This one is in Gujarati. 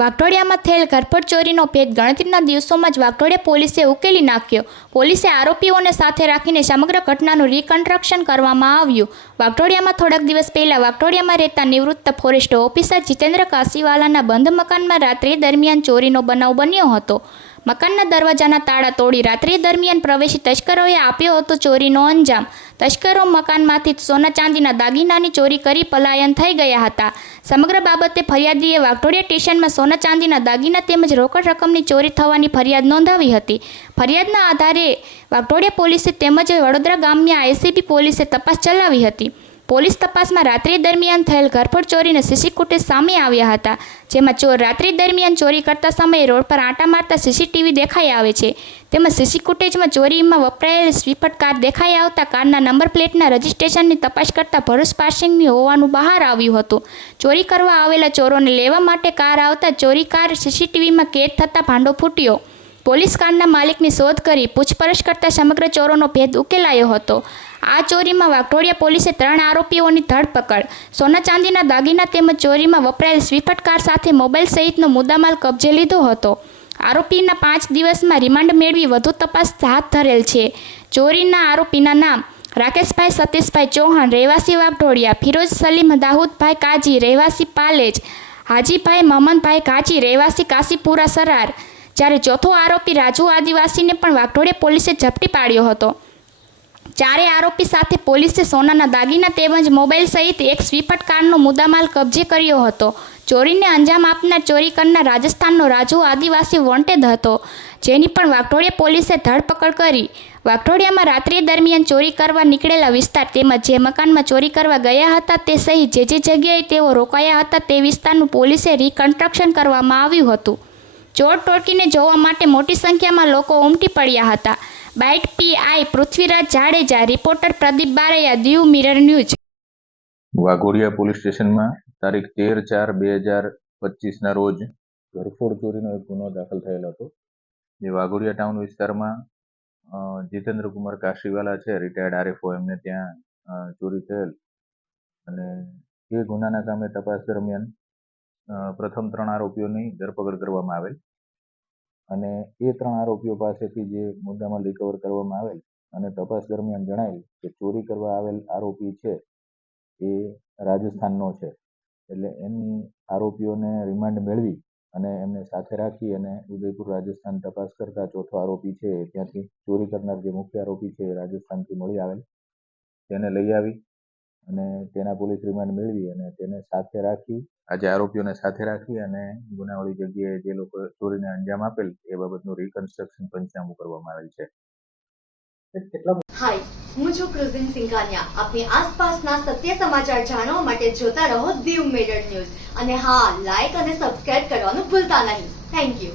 વાઘટોડિયામાં થયેલ ઘરપટ ચોરીનો ભેદ ગણતરીના દિવસોમાં જ વાઘટોડિયા પોલીસે ઉકેલી નાખ્યો. પોલીસે આરોપીઓને સાથે રાખીને સમગ્ર ઘટનાનું રિકન્સ્ટ્રક્શન કરવામાં આવ્યું. વાઘટોડિયામાં થોડાક દિવસ પહેલા વાઘટોડિયામાં રહેતા નિવૃત્ત ફોરેસ્ટ ઓફિસર જીતેન્દ્ર કાસીવાલાના બંધ મકાનમાં રાત્રિ દરમિયાન ચોરીનો બનાવ બન્યો હતો. મકાનના દરવાજાના તાળા તોડી રાત્રિ દરમિયાન પ્રવેશી તસ્કરોએ આપ્યો હતો ચોરીનો અંજામ. તસ્કરો મકાનમાંથી સોના ચાંદીના દાગીનાની ચોરી કરી પલાયન થઈ ગયા હતા. સમગ્ર બાબતે ફરિયાદીએ વાઘટોડિયા સ્ટેશનમાં સોના ચાંદીના દાગીના તેમજ રોકડ રકમની ચોરી થવાની ફરિયાદ નોંધાવી હતી. ફરિયાદના આધારે વાઘટોડિયા પોલીસે તેમજ વડોદરા ગામની આઈસીબી પોલીસે તપાસ ચલાવી હતી. પોલીસ તપાસમાં રાત્રિ દરમિયાન થયેલ ઘરફોડ ચોરીને સીસી ફૂટેજ સામે આવ્યા હતા, જેમાં ચોર રાત્રિ દરમિયાન ચોરી કરતા સમયે રોડ પર આંટા મારતા સીસીટીવી દેખાઈ આવે છે. તેમજ સીસી ફૂટેજમાં ચોરીમાં વપરાયેલ સ્વીફટ કાર દેખાઈ આવતા કારના નંબર પ્લેટના રજિસ્ટ્રેશનની તપાસ કરતા ભરૂચ પાસિંગની હોવાનું બહાર આવ્યું હતું. ચોરી કરવા આવેલા ચોરોને લેવા માટે કાર આવતા ચોરી કાર સીસીટીવીમાં કેદ થતાં ભાંડો ફૂટ્યો. પોલીસ કારના માલિકની શોધ કરી પૂછપરછ કરતા સમગ્ર ચોરોનો ભેદ ઉકેલાયો હતો. આ ચોરીમાં વાઘોડિયા પોલીસે ત્રણ આરોપીઓની ધરપકડ. સોના ચાંદીના દાગીના તેમજ ચોરીમાં વપરાયેલ સ્વીફટ કાર સાથે મોબાઈલ સહિતનો મુદ્દામાલ કબજે લીધો હતો. આરોપીના પાંચ દિવસમાં રિમાન્ડ મેળવી વધુ તપાસ હાથ ધરેલ છે. ચોરીના આરોપીના નામ રાકેશભાઈ સતીશભાઈ ચૌહાણ, રહેવાસી વાઘટોડિયા ફિરોજ સલીમ, દાઉદભાઈ કાજી, રહેવાસી પાલેજ, હાજીભાઈ મહમદભાઈ કાજી, રહેવાસી કાશીપુરા સરાર. જ્યારે ચોથો આરોપી રાજુ આદિવાસીને પણ વાઘોડિયા પોલીસે ઝડપી પાડ્યો હતો. ચારે આરોપી સાથે પોલીસે સોનાના દાગીના તેમજ મોબાઈલ સહિત એક સ્વીપટ કારનો મુદ્દામાલ કબજે કર્યો હતો. ચોરીને અંજામ આપનાર ચોરી કરનાર રાજસ્થાનનો રાજુ આદિવાસી વોન્ટેડ હતો, જેની પણ વાઘોડિયા પોલીસે ધરપકડ કરી. વાઘટોડિયામાં રાત્રિ દરમિયાન ચોરી કરવા નીકળેલા વિસ્તાર તેમજ જે મકાનમાં ચોરી કરવા ગયા હતા તે સહિત જે જે જગ્યાએ તેઓ રોકાયા હતા તે વિસ્તારનું પોલીસે રિકન્સ્ટ્રક્શન કરવામાં આવ્યું હતું. ચોર ટોળકીને જોવા માટે મોટી સંખ્યામાં લોકો ઉમટી પડ્યા હતા. Bite PI Prithviraj Jadeja, reporter Pradeep Baraiya, Diu mirror news. Waghodia police સ્ટેશનમાં તારીખ તેર ચાર બે હજાર પચીસના રોજ ઘરફોડ ચોરીનો એક ગુનો દાખલ થયેલો હતો. જે વાઘોડિયા ટાઉન વિસ્તારમાં જીતેન્દ્ર કુમાર કાશીવાલા છે, રિટાયર્ડ આરએફઓ, એમને ત્યાં ચોરી થયેલ. અને એ ગુનાના કામે તપાસ દરમિયાન પ્રથમ ત્રણ આરોપીઓની ધરપકડ કરવામાં આવેલ અને એ ત્રણ આરોપીઓ પાસેથી જે મુદ્દામાં રિકવર કરવામાં આવેલ અને તપાસ દરમિયાન જણાયેલ કે ચોરી કરવા આવેલ આરોપી છે એ રાજસ્થાનનો છે. એટલે એમની આરોપીઓને રિમાન્ડ મેળવી અને એમને સાથે રાખી અને ઉદયપુર રાજસ્થાન તપાસ કરતા ચોથો આરોપી છે ત્યાંથી ચોરી કરનાર જે મુખ્ય આરોપી છે એ રાજસ્થાનથી મળી આવેલ. તેને લઈ આવી અને તેના પોલીસ રિમાન્ડ મેળવી અને તેને સાથે રાખી, આજે આરોપીઓને સાથે રાખી અને ગુનાવાળી જગ્યાએ જે લોકો ચોરીને અંજામ આપેલ એ બાબતનું રિકન્સ્ટ્રક્શન પંચનામું કરવામાં આવેલ છે. હાય હું છું ક્રુઝિન સિંઘાનિયા. આપની આસપાસના સત્ય સમાચાર જાણવા માટે જોતા રહો દીવ મેડર ન્યૂઝ અને હા લાઈક અને સબસ્ક્રાઇબ કરવાનું ભૂલતા નહીં. Thank you